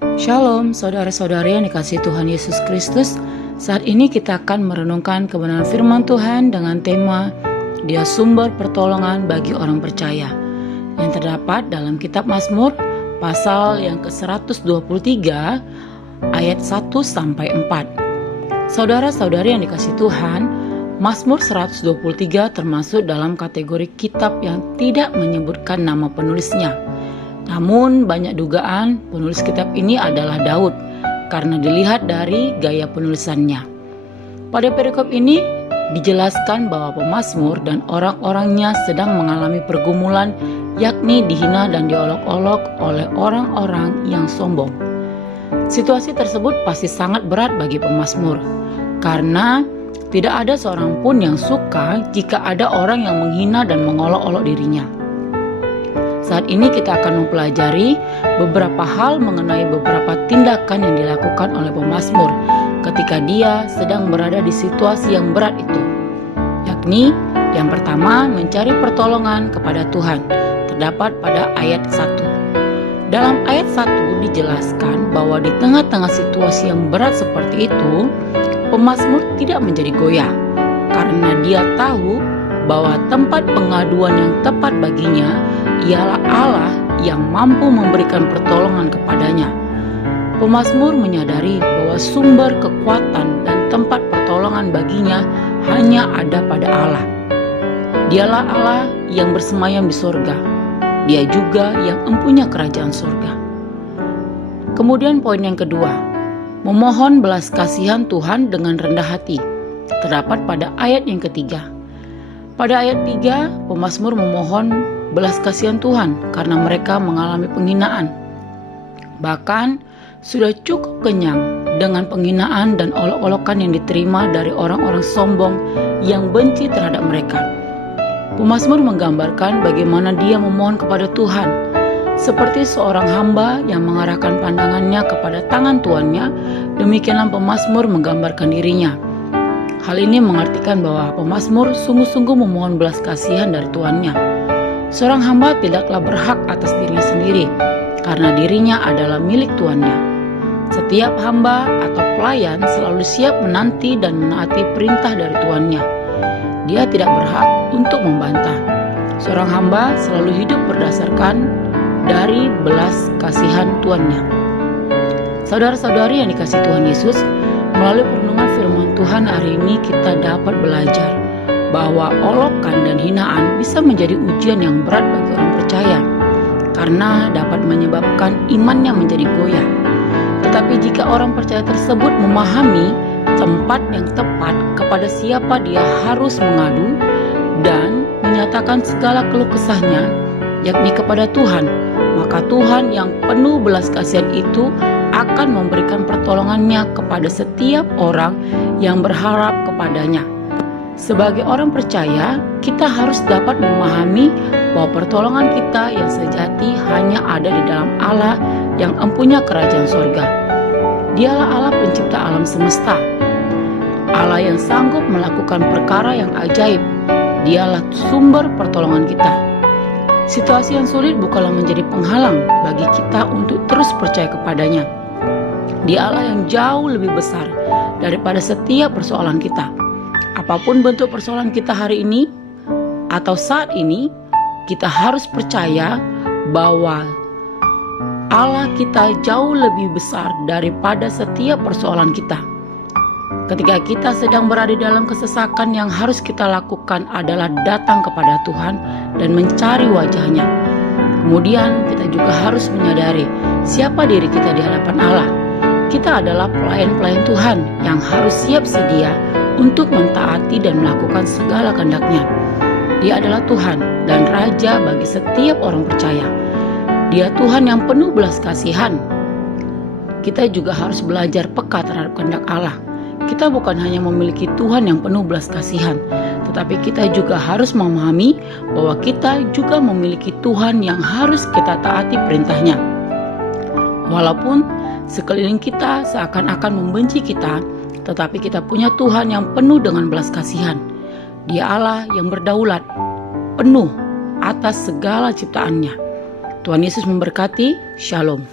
Shalom saudara-saudari yang dikasihi Tuhan Yesus Kristus. Saat ini kita akan merenungkan kebenaran firman Tuhan dengan tema Dia sumber pertolongan bagi orang percaya, yang terdapat dalam kitab Mazmur pasal yang ke-123 ayat 1-4. Saudara-saudari yang dikasihi Tuhan, Mazmur 123 termasuk dalam kategori kitab yang tidak menyebutkan nama penulisnya. Namun banyak dugaan penulis kitab ini adalah Daud karena dilihat dari gaya penulisannya. Pada perikop ini dijelaskan bahwa pemazmur dan orang-orangnya sedang mengalami pergumulan, yakni dihina dan diolok-olok oleh orang-orang yang sombong. Situasi tersebut pasti sangat berat bagi pemazmur karena tidak ada seorang pun yang suka jika ada orang yang menghina dan mengolok-olok dirinya. Saat ini kita akan mempelajari beberapa hal mengenai beberapa tindakan yang dilakukan oleh pemazmur ketika dia sedang berada di situasi yang berat itu. Yakni yang pertama, mencari pertolongan kepada Tuhan, terdapat pada ayat 1. Dalam ayat 1 dijelaskan bahwa di tengah-tengah situasi yang berat seperti itu, pemazmur tidak menjadi goyah karena dia tahu bahwa tempat pengaduan yang tepat baginya ialah Allah yang mampu memberikan pertolongan kepadanya. Pemazmur menyadari bahwa sumber kekuatan dan tempat pertolongan baginya hanya ada pada Allah. Dialah Allah yang bersemayam di sorga. Dia juga yang empunya kerajaan sorga. Kemudian poin yang kedua, memohon belas kasihan Tuhan dengan rendah hati, terdapat pada ayat yang ketiga. Pada ayat 3, pemazmur memohon belas kasihan Tuhan karena mereka mengalami penghinaan. Bahkan sudah cukup kenyang dengan penghinaan dan olok-olokan yang diterima dari orang-orang sombong yang benci terhadap mereka. Pemazmur menggambarkan bagaimana dia memohon kepada Tuhan, seperti seorang hamba yang mengarahkan pandangannya kepada tangan tuannya. Demikianlah pemazmur menggambarkan dirinya. Hal ini mengartikan bahwa pemazmur sungguh-sungguh memohon belas kasihan dari tuannya. Seorang hamba tidaklah berhak atas dirinya sendiri, karena dirinya adalah milik tuannya. Setiap hamba atau pelayan selalu siap menanti dan menaati perintah dari tuannya. Dia tidak berhak untuk membantah. Seorang hamba selalu hidup berdasarkan dari belas kasihan tuannya. Saudara-saudari yang dikasihi Tuhan Yesus, melalui perenungan firman Tuhan hari ini kita dapat belajar bahwa olokan dan hinaan bisa menjadi ujian yang berat bagi orang percaya karena dapat menyebabkan imannya menjadi goyah. Tetapi jika orang percaya tersebut memahami tempat yang tepat kepada siapa dia harus mengadu dan menyatakan segala keluh kesahnya, yakni kepada Tuhan, maka Tuhan yang penuh belas kasihan itu akan memberikan pertolongannya kepada setiap orang yang berharap kepadanya. Sebagai orang percaya, kita harus dapat memahami bahwa pertolongan kita yang sejati hanya ada di dalam Allah yang empunya kerajaan sorga. Dialah Allah pencipta alam semesta, Allah yang sanggup melakukan perkara yang ajaib. Dialah sumber pertolongan kita. Situasi yang sulit bukanlah menjadi penghalang bagi kita untuk terus percaya kepadanya. Dia Allah yang jauh lebih besar daripada setiap persoalan kita. Apapun bentuk persoalan kita hari ini atau saat ini, kita harus percaya bahwa Allah kita jauh lebih besar daripada setiap persoalan kita. Ketika kita sedang berada dalam kesesakan, yang harus kita lakukan adalah datang kepada Tuhan dan mencari wajahnya. Kemudian kita juga harus menyadari siapa diri kita di hadapan Allah. Kita adalah pelayan-pelayan Tuhan yang harus siap sedia untuk mentaati dan melakukan segala kehendak-Nya. Dia adalah Tuhan dan Raja bagi setiap orang percaya. Dia Tuhan yang penuh belas kasihan. Kita juga harus belajar peka terhadap kehendak Allah. Kita bukan hanya memiliki Tuhan yang penuh belas kasihan, tetapi kita juga harus memahami bahwa kita juga memiliki Tuhan yang harus kita taati perintah-Nya. Walaupun sekeliling kita seakan-akan membenci kita, tetapi kita punya Tuhan yang penuh dengan belas kasihan. Dia Allah yang berdaulat, penuh atas segala ciptaannya. Tuhan Yesus memberkati. Shalom.